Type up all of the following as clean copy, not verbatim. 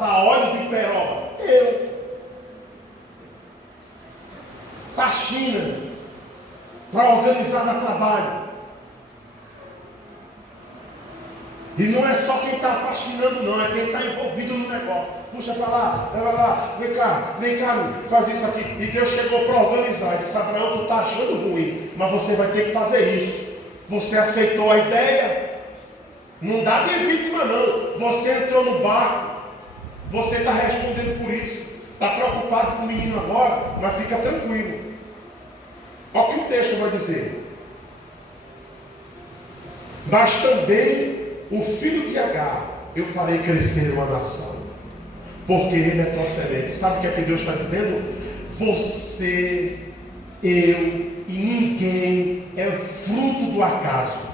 óleo de peroba? Eu. Faxina para organizar no trabalho. E não é só quem está faxinando, não, é quem está envolvido no negócio. Puxa para lá, vai lá, vem cá, faz isso aqui. E Deus chegou para organizar. Ele disse: Abraão, tu está achando ruim, mas você vai ter que fazer isso. Você aceitou a ideia. Não dá de vítima, não. Você entrou no barco. Você está respondendo por isso. Está preocupado com o menino agora, mas fica tranquilo. Olha o que o texto vai dizer. Mas também o filho de Agar eu farei crescer uma nação, porque ele é procedente. Sabe o que Deus está dizendo? Você, eu e ninguém é fruto do acaso.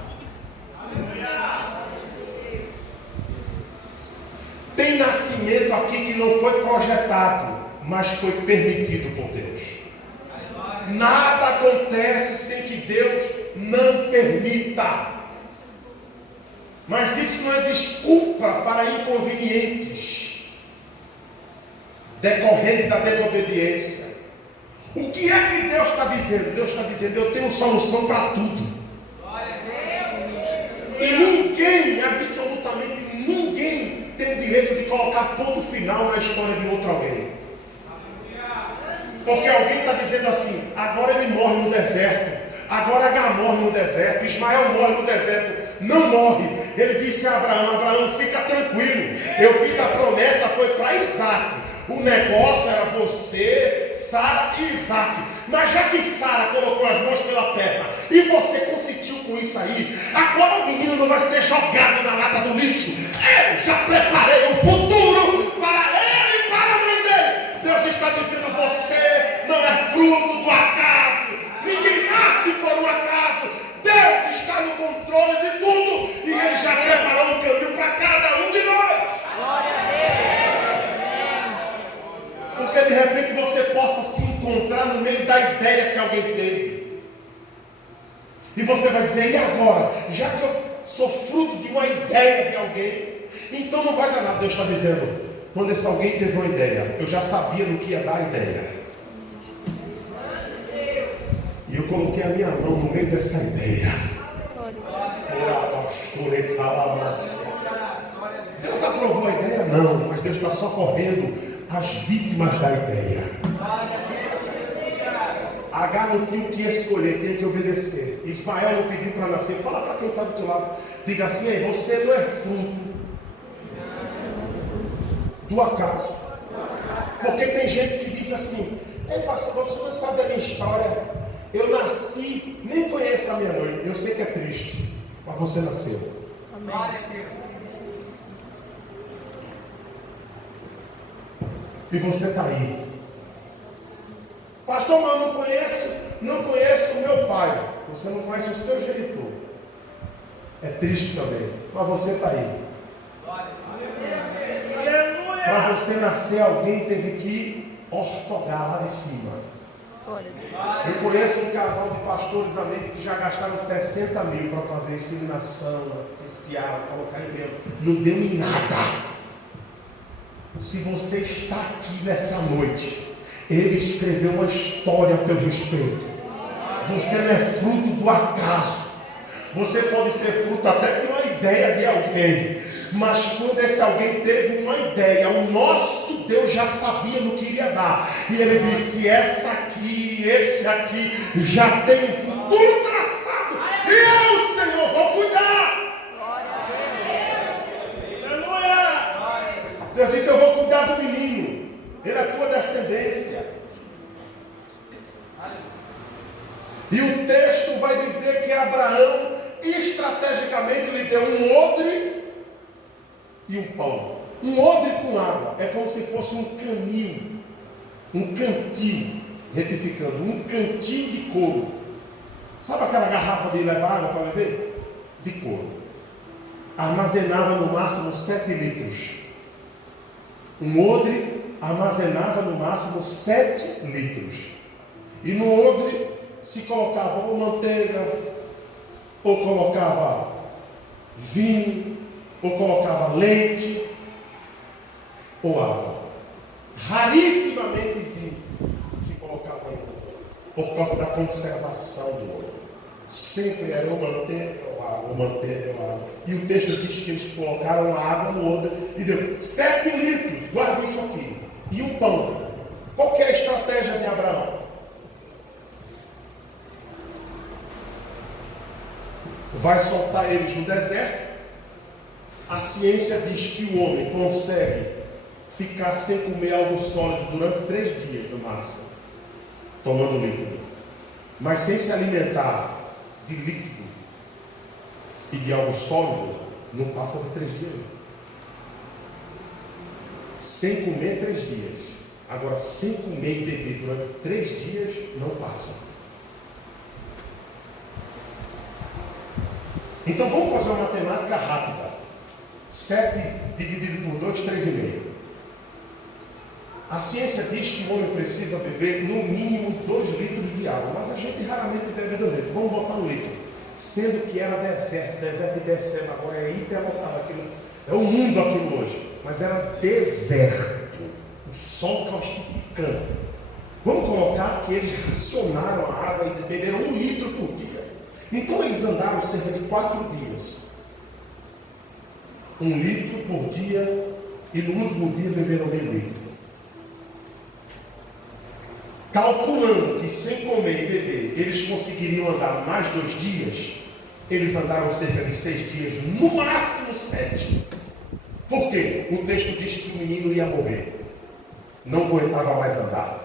Tem nascimento aqui que não foi projetado, mas foi permitido por Deus. Nada acontece sem que Deus não permita. Mas isso não é desculpa para inconvenientes decorrentes da desobediência. O que é que Deus está dizendo? Deus está dizendo: eu tenho solução para tudo. E ninguém, absolutamente ninguém, tem o direito de colocar ponto final na história de outro alguém. Porque alguém está dizendo assim: agora ele morre no deserto, agora Agar morre no deserto, Ismael morre no deserto. Não morre. Ele disse a Abraão: Abraão, fica tranquilo, eu fiz a promessa, foi para Isaac. O negócio era você, Sara e Isaac. Mas já que Sara colocou as mãos pela perna e você consentiu com isso aí, agora o menino não vai ser jogado na lata do lixo. Eu já preparei um futuro para ele e para a mãe dele. Deus está dizendo: você não é fruto do acaso. Ninguém nasce por um acaso. Deus está no controle de tudo e Ele já preparou um caminho para cada um de nós. Glória a Deus. Porque de repente você possa se encontrar no meio da ideia que alguém teve. E você vai dizer: e agora? Já que eu sou fruto de uma ideia de alguém, então não vai dar nada. Deus está dizendo: quando esse alguém teve uma ideia, eu já sabia no que ia dar a ideia. E eu coloquei a minha mão no meio dessa ideia. Deus aprovou a ideia? Não, mas Deus está socorrendo as vítimas da ideia. Agar não tinha o que escolher, tinha que obedecer. Ismael não pediu para nascer. Fala para quem está do teu lado. Diga assim: ei, você não é fruto do acaso. Porque tem gente que diz assim: ei, pastor, você não sabe a minha história. Eu nasci, nem conheço a minha mãe. Eu sei que é triste, mas você nasceu. Amém. E você está aí. Pastor, mas eu não conheço o meu pai. Você não conhece o seu genitor. É triste também, mas você está aí. Para você nascer, alguém teve que ortogar lá de cima. Eu conheço um casal de pastores amigos que já gastaram 60 mil para fazer inseminação artificial, colocar em embrião. Não deu em nada. Se você está aqui nessa noite, Ele escreveu uma história a teu respeito. Você não é fruto do acaso. Você pode ser fruto até de uma ideia de alguém. Mas quando esse alguém teve uma ideia, o nosso Deus já sabia no que iria dar. E Ele disse: esse aqui já tem um futuro traçado. E eu, Senhor, vou cuidar. Aleluia. Deus disse: eu vou cuidar do menino. Ele é tua descendência. E o texto vai dizer que Abraão estrategicamente lhe deu um odre e um pão. Um odre com água é como se fosse um canil, um cantil, retificando, um cantil de couro. Sabe aquela garrafa de levar água para beber? De couro. Armazenava no máximo 7 litros. Um odre armazenava no máximo 7 litros. E no odre se colocava ou manteiga, ou colocava vinho, ou colocava leite. ou água. Rarissimamente vinho se colocava em ouro, por causa da conservação do ouro. Sempre era ou manteiga ou água, ou manteiga ou água. E o texto diz que eles colocaram a água no odre e deu 7 litros, guarda isso aqui, e um pão. Qual que é a estratégia de Abraão? Vai soltar eles no deserto. A ciência diz que o homem consegue ficar sem comer algo sólido durante 3 dias no máximo, tomando líquido, mas sem se alimentar de líquido e de algo sólido, não passa de 3 dias. Sem comer 3 dias. Agora, sem comer e beber durante 3 dias, não passa. Então vamos fazer uma matemática rápida. 7 dividido por 2, 3,5. A ciência diz que o homem precisa beber no mínimo 2 litros de água, mas a gente raramente bebe 2 litros. Vamos botar 1 litro. Sendo que era deserto de Becema, agora é hiperlocado aquilo. É o mundo aquilo hoje. Mas era deserto. O sol caustificante. Vamos colocar que eles racionaram a água e beberam 1 litro por dia. Então eles andaram cerca de 4 dias. 1 litro por dia, e no último dia beberam meio litro. Calculando que sem comer e beber eles conseguiriam andar mais 2 dias, eles andaram cerca de 6 dias, no máximo 7. Por quê? O texto diz que o menino ia morrer, não aguentava mais andar.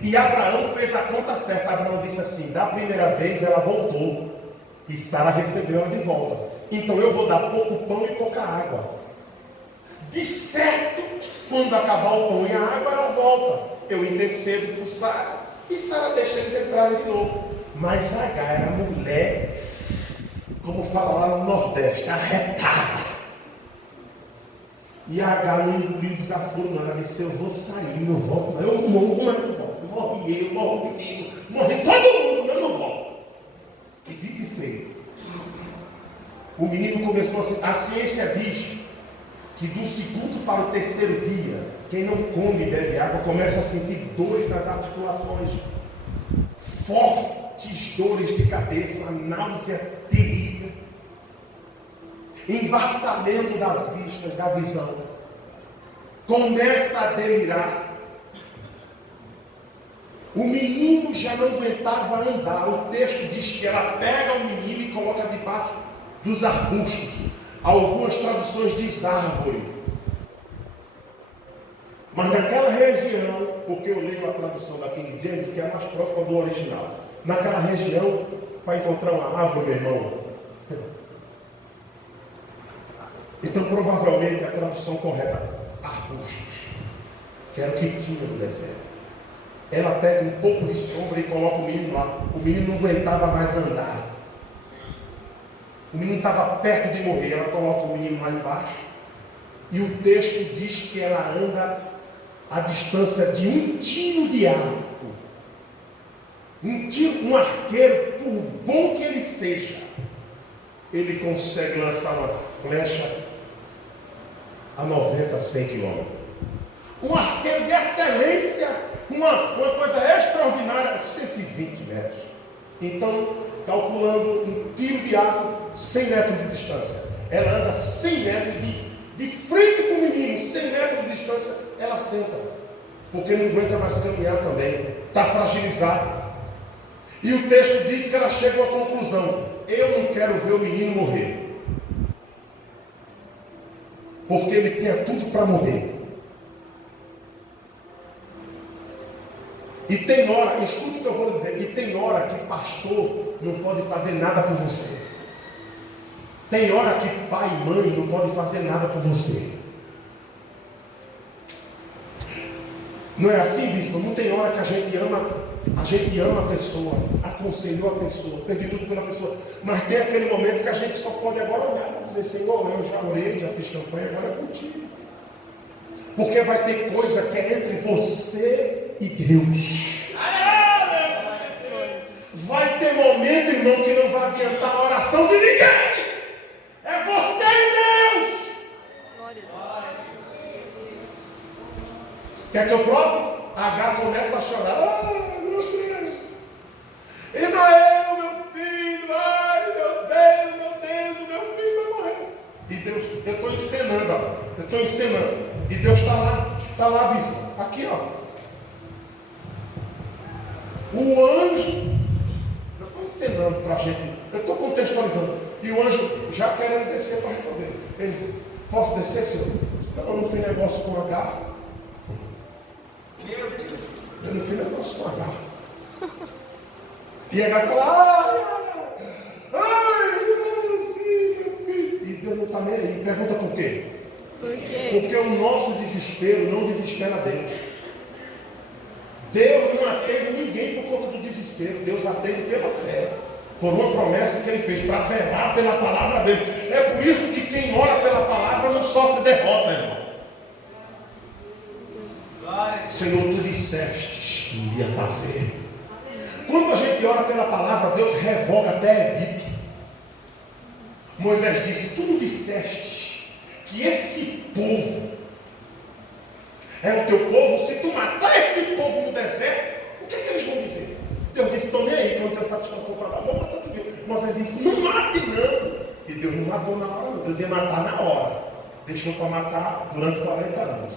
E Abraão fez a conta certa. Abraão disse assim: da primeira vez ela voltou, e Sara recebeu ela de volta. Então eu vou dar pouco pão e pouca água. De certo, quando acabar o pão e a água, ela volta. Eu intercedo por Sara, e Sara deixa eles entrarem de novo. Mas Agar era mulher, como fala lá no Nordeste, arretada. E Agar não engoliu o desaforo, não. Ela disse: eu vou sair, não volto, não. Eu morro, mas não volto. Morre eu, morre o menino, morre todo mundo, mas eu não volto. E dito e feito. O menino começou a ciência diz que do 2º para o 3º dia, quem não come e bebe água começa a sentir dores nas articulações, fortes dores de cabeça, uma náusea terrível, embaçamento das vistas, da visão, começa a delirar. O menino já não aguentava andar. O texto diz que ela pega o menino e coloca debaixo dos arbustos. Algumas traduções diz árvore. Mas naquela região, porque eu leio a tradução da King James, que é mais próxima do original, naquela região, para encontrar uma árvore, meu irmão. Então, provavelmente, a tradução correta, arbustos, que era o que tinha no deserto. Ela pega um pouco de sombra e coloca o menino lá. O menino não aguentava mais andar. O menino estava perto de morrer. Ela coloca o menino lá embaixo. E o texto diz que ela anda a distância de 1 tiro de arco. Um arqueiro, por bom que ele seja, ele consegue lançar uma flecha a 90, 100 quilômetros. Um arqueiro de excelência, uma coisa extraordinária, 120 metros. Então, calculando um tiro de arco, 100 metros de distância. Ela anda 100 metros de frente com o menino, 100 metros de distância, ela senta. Porque não aguenta mais caminhar também. Está fragilizada. E o texto diz que ela chega a uma conclusão: eu não quero ver o menino morrer. Porque ele tinha tudo para morrer. E tem hora, escute o que eu vou dizer, e tem hora que pastor não pode fazer nada por você. Tem hora que pai e mãe não podem fazer nada por você. Não é assim, bispo? Não tem hora que a gente ama a pessoa, aconselhou a pessoa, fez de tudo pela pessoa, mas tem aquele momento que a gente só pode agora olhar e dizer: Senhor, eu já orei, já fiz campanha, agora é contigo. Porque vai ter coisa que é entre você e Deus. Vai ter momento, irmão, que não vai adiantar a oração de ninguém. É você e Deus. Quer que eu prove? H começa a chorar. Ai, meu Deus. Ismael, meu filho. Ai, meu Deus, o meu filho vai morrer. E Deus, eu estou encenando, ó. Eu estou encenando. E Deus está lá, bispo. Aqui, ó. O anjo, eu estou encenando para a gente, eu estou contextualizando. E o anjo já querendo descer para resolver. Ele, posso descer, senhor? Não, eu não fiz negócio com H. Eu não fiz negócio com H. E H está lá. Ai, meu filho. E Deus não está nem aí. Pergunta por quê? Por quê? Porque o nosso desespero não desespera Deus. Deus não atende ninguém por conta do desespero. Deus atende pela fé. Por uma promessa que Ele fez, para velar pela palavra dele. É por isso que quem ora pela palavra não sofre derrota, irmão. Senhor, tu disseste que ia fazer. Quando a gente ora pela palavra, Deus revoga até edito. Moisés disse, tu não disseste que esse povo é o teu povo? Se tu matar esse povo no deserto, o que é que eles vão dizer? Deus disse, estou nem aí, quando tem satisfação para dar, vou matar tudo. Moisés disse, não mate não. E Deus não matou na hora, não. Deus ia matar na hora. Deixou para matar durante 40 anos.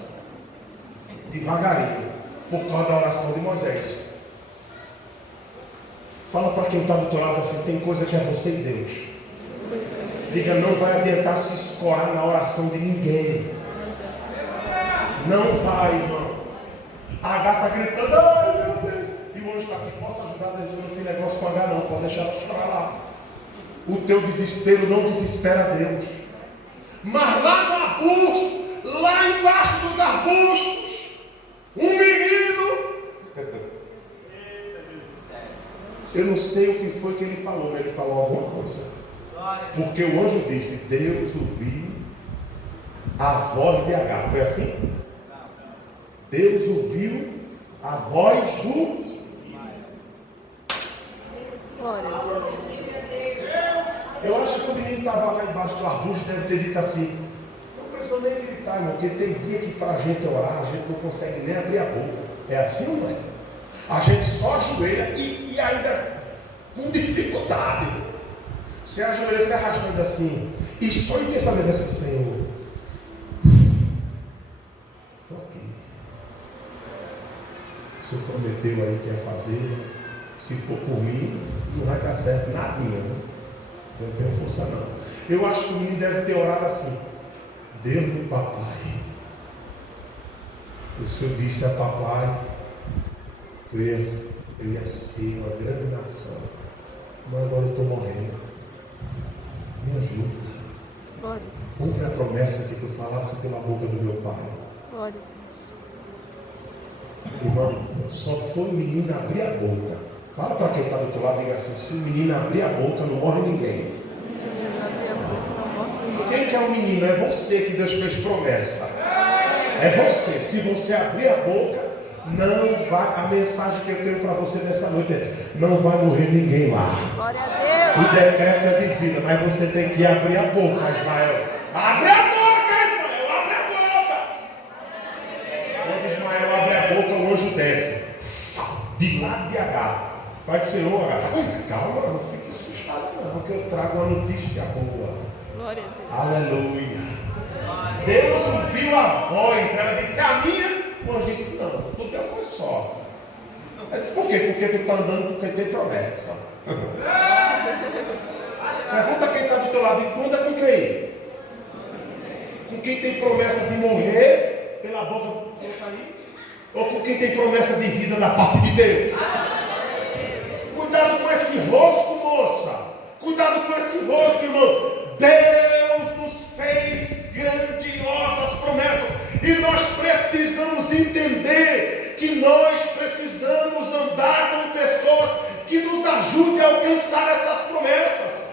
Devagarinho. Por causa da oração de Moisés. Fala para quem está do teu lado assim, tem coisa que é você e Deus. Diga, não vai adiantar se escorar na oração de ninguém. Não vai, irmão. A H está gritando, ai meu Deus. E o anjo está aqui, posso ajudar a dizer, não fiz negócio com H não, pode deixar ela chorar lá. O teu desespero não desespera Deus. Mas lá no arbusto, lá embaixo dos arbustos, um menino. Eu não sei o que foi que ele falou, mas ele falou alguma coisa. Porque o anjo disse, Deus ouviu a voz de H. Foi assim? Deus ouviu a voz do... Glória a Deus. Eu acho que o menino estava lá embaixo do arbusto e deve ter dito assim, não precisa nem gritar, irmão, porque tem dia que para a gente orar, a gente não consegue nem abrir a boca. É assim ou não é? A gente só ajoelha e ainda com dificuldade. Você ajoelha se arrastando assim, e só em pensamento assim, Senhor, estou aqui. O Senhor prometeu aí que ia fazer, se for por mim, não vai dar certo nadinha, né? Eu não tenho força não. Eu acho que o menino deve ter orado assim, Deus do papai, o Senhor disse a papai que eu ia ser uma grande nação, mas agora eu estou morrendo. Me ajuda. Cumpre a promessa que tu falasse pela boca do meu pai. Glória. Irmão, só foi o menino abrir a boca. Fala para quem está do outro lado, diga assim, se o menino abrir a boca, não morre ninguém. Quem que é o menino? É você que Deus fez promessa. É você. Se você abrir a boca, não vai. A mensagem que eu tenho para você nessa noite é: não vai morrer ninguém lá. Glória a Deus. O decreto é de vida, mas você tem que abrir a boca, Ismael. Abre a boca, Ismael, abre a boca. Quando Ismael abre a boca, o anjo desce. De lado de H. Vai dizer, ô H, calma, não fique assustado não, porque eu trago uma notícia boa. Glória a Deus. Aleluia. Deus ouviu a voz, ela disse, a minha. O anjo disse, não, o teu foi só. Ela disse, por quê? Porque tu está andando com quem tem promessa. Pergunta quem está do teu lado, e conta com quem? Com quem tem promessa de morrer pela boca do seu cair? Ou com quem tem promessa de vida da parte de Deus? Cuidado com esse rosco, moça. Cuidado com esse rosco, irmão. Deus nos fez grandiosas promessas. E nós precisamos entender que nós precisamos andar com pessoas que nos ajudem a alcançar essas promessas.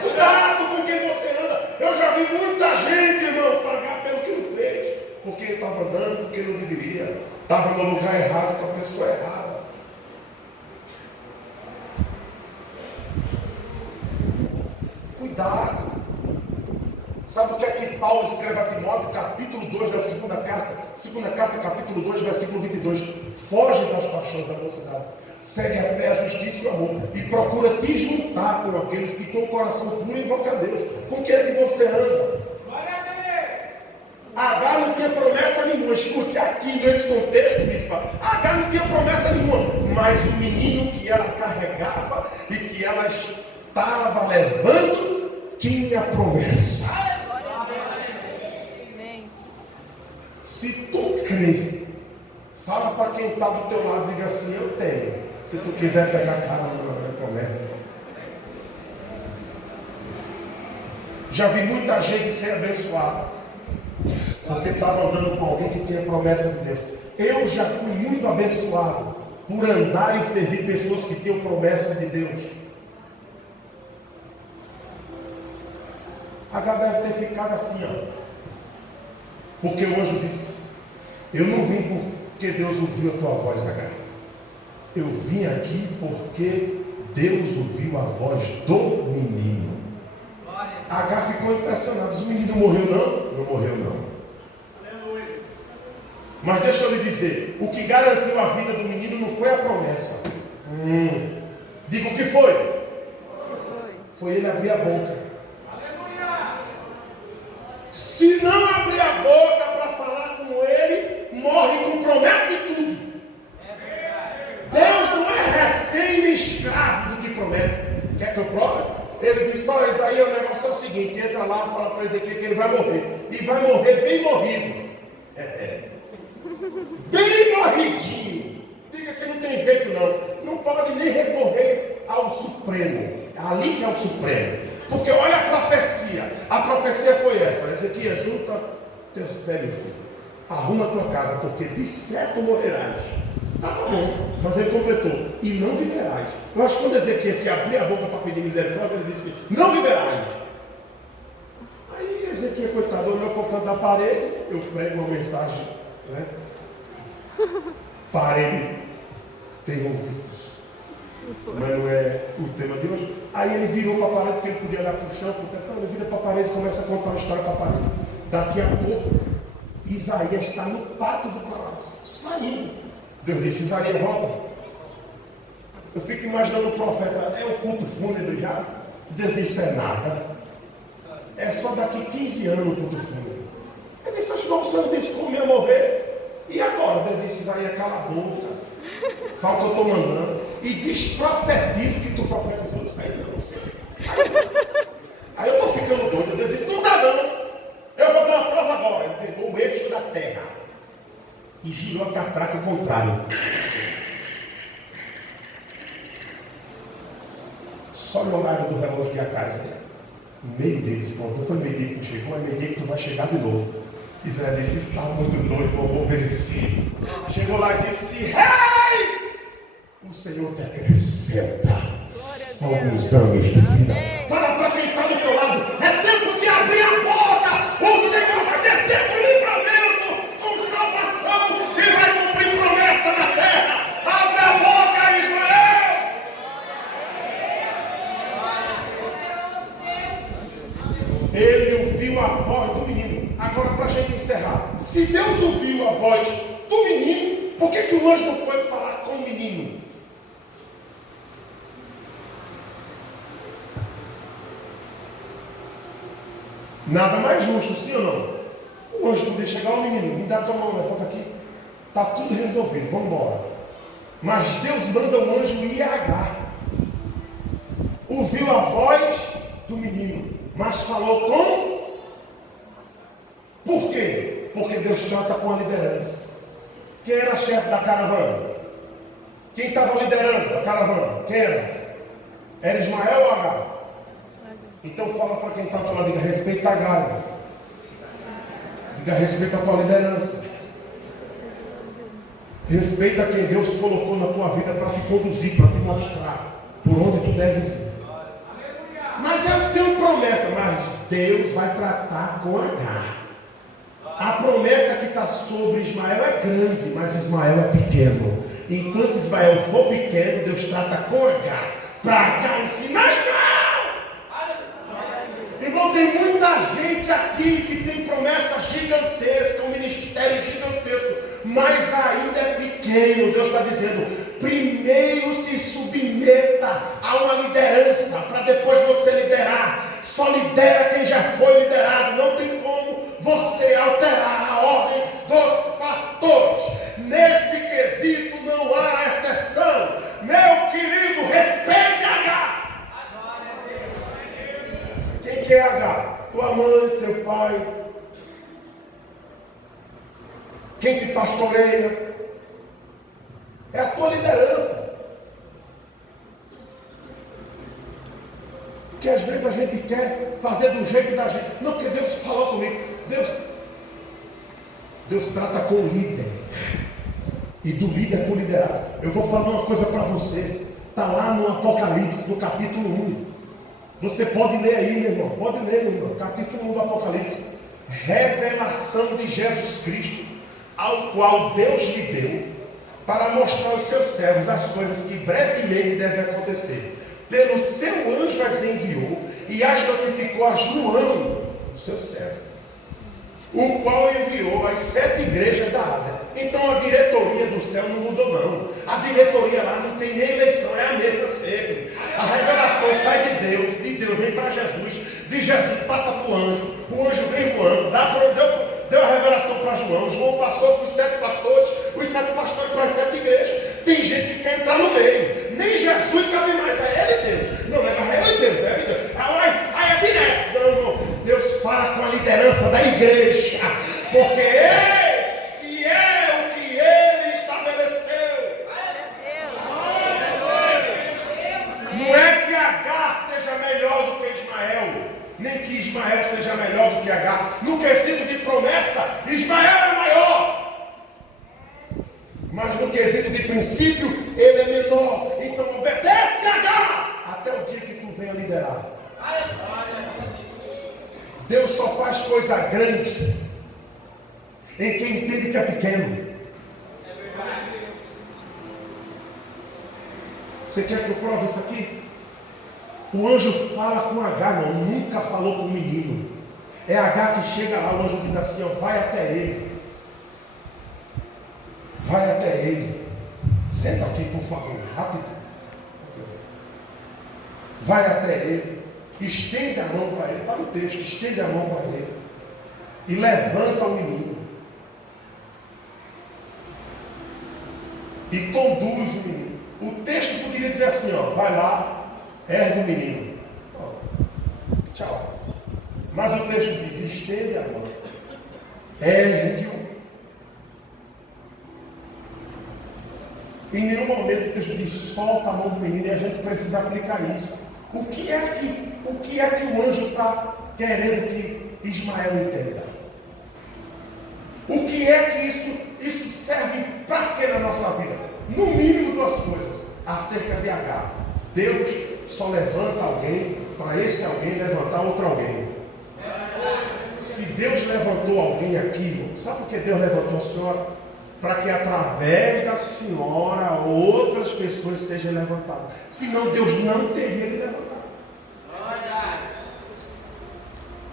Cuidado com quem você anda. Eu já vi muita gente, irmão, pagar pelo que não fez. Porque estava andando porque não deveria. Estava no lugar errado com a pessoa errada. Cuidado. Sabe o que é que Paulo escreve a Timóteo, capítulo 2 da segunda carta, capítulo 2, versículo 22. Foge das paixões da mocidade, segue a fé, a justiça e o amor, e procura te juntar com aqueles que com o coração puro invocam a Deus. Com quem é que você anda? Agar não tinha promessa nenhuma. Escute, aqui nesse contexto, bispo, Agar não tinha promessa nenhuma, mas o menino que ela carregava e que ela estava levando tinha promessa. Glória a Deus. Amém. Se tu crê, fala para quem está do teu lado, diga assim: eu tenho. Se tu quiser pegar carona na minha promessa. Já vi muita gente ser abençoada porque estava andando com alguém que tinha promessa de Deus. Eu já fui muito abençoado por andar e servir pessoas que tinham promessa de Deus. H deve ter ficado assim, ó. Porque o anjo disse: eu não vim porque Deus ouviu a tua voz, H. Eu vim aqui porque Deus ouviu a voz do menino. H ficou impressionado. O menino morreu não? Não morreu não. Mas deixa eu lhe dizer, o que garantiu a vida do menino não foi a promessa. Diga o que foi? Foi ele abrir a boca. Se não abrir a boca para falar com ele, morre com promessa e tudo. Deus não é refém nem escravo do que promete. Quer que eu prove? Ele disse: olha, Isaías, o negócio é o seguinte, entra lá e fala para Ezequiel que ele vai morrer. E vai morrer bem morrido. Bem morridinho. Diga que não tem jeito não. Não pode nem recorrer ao Supremo. Ali que é o Supremo. Porque olha a profecia. A profecia foi essa: Ezequiel, junta teus velhos filhos, arruma tua casa, porque de certo morrerás. Estava bom, mas ele completou: e não viverás. Eu acho que quando Ezequiel que abrir a boca para pedir misericórdia, ele disse: não viverás. Aí Ezequiel, coitado, olhou para o canto da parede. Eu prego uma mensagem, né? Parede tem ouvidos, mas não é o tema de hoje. Aí ele virou para a parede, porque ele podia olhar para o chão, então ele vira para a parede e começa a contar uma história para a parede. Daqui a pouco, Isaías está no pátio do palácio, saindo. Deus disse: Isaías, volta. Eu fico imaginando o profeta: é o culto fúnebre já? Deus disse: é nada. É só daqui 15 anos o culto fúnebre. Ele disse: o Senhor disse como ia morrer. E agora? Deus disse: Isaías, cala a boca. Fala o que eu estou mandando. E desprofetiza o que tu profetizou. Isso aí não sei. Aí eu estou ficando doido. Deus disse: não dá não. Eu vou dar uma prova agora. Ele pegou o eixo da terra e girou a catraca ao contrário. Só no horário do relógio de Acácia, meio deles, pronto, não foi meio-dia que tu chegou, é meio-dia que tu vai chegar de novo. Israel disse: está muito doido, eu vou obedecer. Chegou lá e disse: rei, o Senhor te acrescenta alguns anos de vida. Fala para quem está do teu lado: é tempo de abrir a boca. O Senhor vai descer com livramento, com salvação, e vai cumprir promessa na terra. Abre a boca, Israel. Ele ouviu a voz do menino. Agora, para a gente encerrar, se Deus ouviu a voz do menino, por que o anjo não foi falar com o menino? Nada mais justo, sim ou não? O anjo podia chegar ao menino: me dá tua mão, levanta aqui. Está tudo resolvido, vamos embora. Mas Deus manda o anjo ir a Agar. Ouviu a voz do menino, mas falou com... Por quê? Porque Deus trata com a liderança. Quem era chefe da caravana? Quem estava liderando a caravana? Quem era? Era Ismael ou Agar? Então fala para quem está do lado: diga respeita a Agar. Diga respeita a tua liderança. Respeita quem Deus colocou na tua vida para te conduzir, para te mostrar por onde tu deves ir. Mas eu tenho promessa, mas Deus vai tratar com Agar. A promessa que está sobre Ismael é grande, mas Ismael é pequeno. Enquanto Ismael for pequeno, Deus trata com Agar, para Agar ensinar Ismael. Irmão, tem muita gente aqui que tem mas ainda é pequeno. Deus está dizendo, primeiro se submeta a uma liderança, para depois você liderar. Só lidera quem já foi liderado. Não tem como você alterar a ordem dos fatores. Nesse quesito não há exceção. Meu querido, respeite H. Quem que é H? Tua mãe, teu pai. Quem te pastoreia? É a tua liderança. Porque às vezes a gente quer fazer do jeito da gente. Não, porque Deus falou comigo. Deus trata com o líder. E do líder com o liderado. Eu vou falar uma coisa para você. Está lá no Apocalipse, no capítulo 1. Você pode ler aí, meu irmão. Pode ler, meu irmão. Capítulo 1 do Apocalipse. Revelação de Jesus Cristo, ao qual Deus lhe deu, para mostrar aos seus servos as coisas que brevemente devem acontecer. Pelo seu anjo as enviou e as notificou a João, o seu servo, o qual enviou às 7 igrejas da Ásia. Então a diretoria do céu não mudou não. A diretoria lá não tem nem eleição, é a mesma sempre. A revelação sai de Deus vem para Jesus, de Jesus passa para o anjo vem voando, deu a revelação para João passou para os 7 pastores, os 7 pastores para as 7 igrejas. Tem gente que quer entrar no meio, nem Jesus cabe mais, é ele Deus. Não, é Deus. A Wi-Fi é direto. Não. Deus fala com a liderança da igreja, porque esse é o que ele estabeleceu. Não é que H seja melhor do que Ismael, nem que Ismael seja melhor do que H. No quesito de promessa, Ismael é maior, mas no quesito de princípio, ele é menor. Então obedece H até o dia que tu venha liderar. Deus só faz coisa grande em quem entende que é pequeno. Você quer que eu prove isso aqui? O anjo fala com H, não, nunca falou com o menino. É H que chega lá, o anjo diz assim, ó, vai até ele. Vai até ele. Senta aqui, por favor, rápido. Vai até ele. Estende a mão para ele. Está no texto. Estende a mão para ele. E levanta o menino. E conduz o menino. O texto poderia dizer assim, ó, vai lá, ergue o menino. Tchau. Mas o texto diz, estende a mão. Ergue-o. Em nenhum momento o texto diz, solta a mão do menino, e a gente precisa aplicar isso. O que é que o anjo está querendo que Ismael entenda? O que é que isso serve para quê na nossa vida? No mínimo 2 coisas acerca de H. Deus só levanta alguém para esse alguém levantar outro alguém. Se Deus levantou alguém aqui, sabe por que Deus levantou a senhora? Para que através da senhora outras pessoas sejam levantadas. Senão Deus não teria lhe levantado.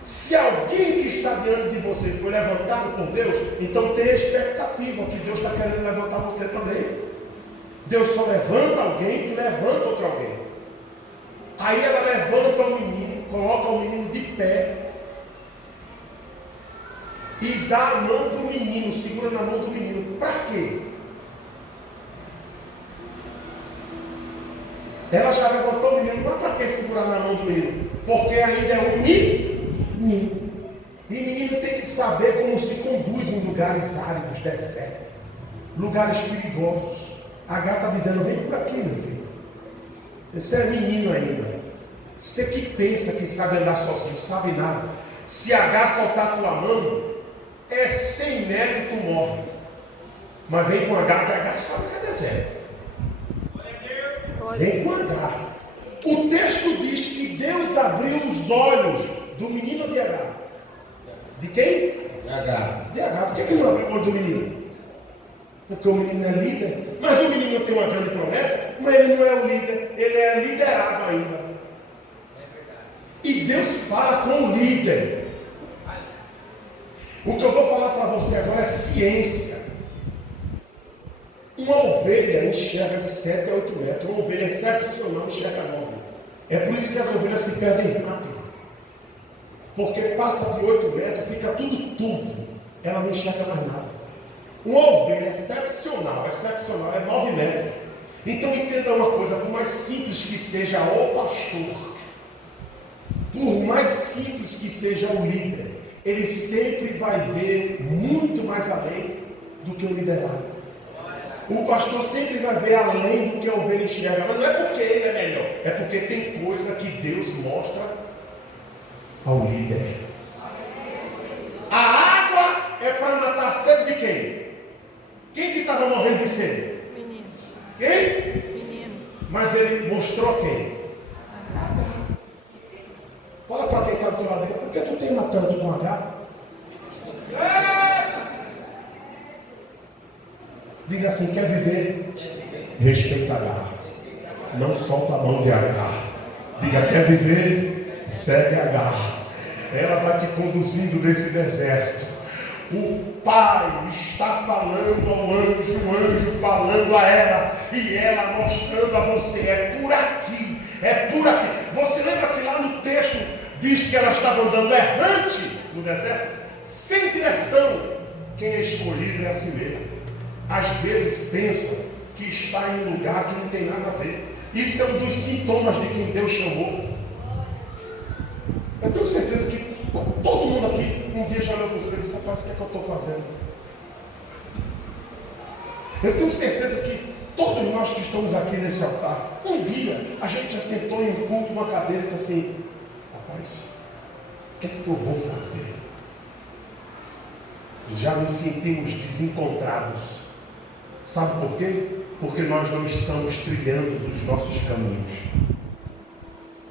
Se alguém que está diante de você foi levantado por Deus, então tenha expectativa que Deus está querendo levantar você também. Deus só levanta alguém que levanta outro alguém. Aí ela levanta o menino, coloca o menino de pé e dá a mão para o menino, segura na mão do menino. Para quê? Ela já levantou o menino, mas para que segurar na mão do menino? Porque ainda é um menino. E menino tem que saber como se conduz em lugares áridos, desertos, lugares perigosos. H está dizendo, vem por aqui, meu filho. Você é menino ainda. Você que pensa que sabe andar sozinho, sabe nada. Se H soltar a tua mão, é 100 metros tu morre. Mas vem com H, que H sabe que é deserto. Vem com H. O texto diz que Deus abriu os olhos do menino de H. De quem? De H. De H. Por que não abriu o olho do menino? Porque o menino é líder. Mas o menino tem uma grande promessa, mas ele não é o líder, ele é liderado ainda. E Deus fala com o líder. O que eu vou falar para você agora é ciência. Uma ovelha enxerga de 7 a 8 metros. Uma ovelha excepcional enxerga 9. É por isso que as ovelhas se perdem rápido. Porque passa de 8 metros, fica tudo turvo. Ela não enxerga mais nada. Uma ovelha excepcional é 9 metros. Então entenda uma coisa, por mais simples que seja o pastor, por mais simples que seja o líder, ele sempre vai ver muito mais além do que o liderado. O pastor sempre vai ver além do que a ovelha enxerga. Mas não é porque ele é melhor, é porque tem coisa que Deus mostra ao líder. A água é para matar a sede de quem? Quem que estava morrendo de sede? Menino. Quem? Menino. Mas ele mostrou quem? H. Fala para quem está do teu lado, por que tu tem matando com H? Diga assim, quer viver? Respeita H. Não solta a mão de H. Diga, quer viver? Segue H. Ela vai te conduzindo nesse deserto. O Pai está falando ao anjo, o anjo falando a ela, e ela mostrando a você, é por aqui, é por aqui. Você lembra que lá no texto diz que ela estava andando errante no deserto? Sem direção. Quem é escolhido é assim mesmo. Às vezes pensa que está em um lugar que não tem nada a ver. Isso é um dos sintomas de quem Deus chamou. Eu tenho certeza que todo mundo aqui um dia já olhou para os espelho e disse, rapaz, o que é que eu estou fazendo? Eu tenho certeza que todos nós que estamos aqui nesse altar, um dia a gente já sentou em um culto, uma cadeira e disse assim, rapaz, o que é que eu vou fazer? Já nos sentimos desencontrados. Sabe por quê? Porque nós não estamos trilhando os nossos caminhos.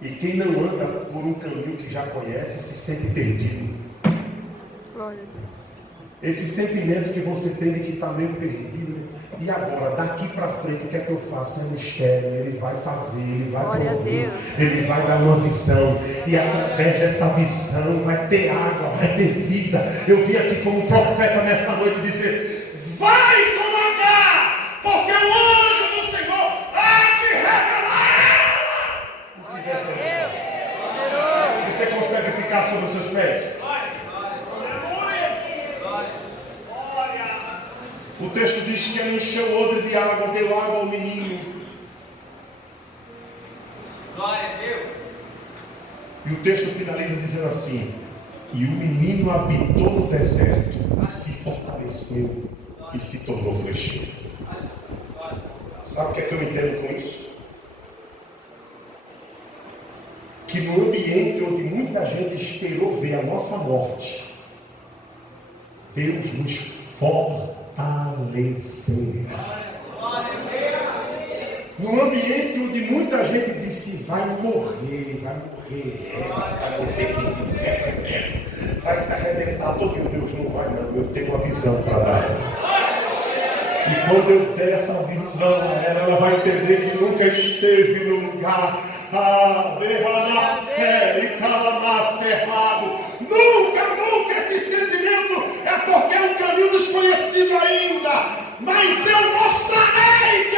E quem não anda por um caminho que já conhece se sente perdido. Glória a Deus. Esse sentimento que você tem de que está meio perdido. E agora, daqui para frente, o que é que eu faço? É mistério. Ele vai fazer, ele vai prover, ele vai dar uma visão. E através dessa visão vai ter água, vai ter vida. Eu vim aqui como profeta nessa noite dizer, vai com H, porque o anjo do Senhor há de revelar o que deve fazer. Você consegue ficar sobre os seus pés? O texto diz que ele encheu o odre de água, deu água ao menino. Glória a Deus. E o texto finaliza dizendo assim, e o menino habitou no deserto, e se fortaleceu, e se tornou flecheiro. Sabe o que é que eu entendo com isso? Que no ambiente onde muita gente esperou ver a nossa morte, Deus nos fortaleceu. No ambiente onde muita gente disse, vai morrer quem tiver com ela, vai se arrebentar todo. Meu Deus, não vai não, eu tenho uma visão para dar. E quando eu der essa visão a ela vai entender que nunca esteve no lugar derramar-se e calamar-se errado. Nunca esse sentimento é porque é um caminho desconhecido ainda. Mas eu mostrarei que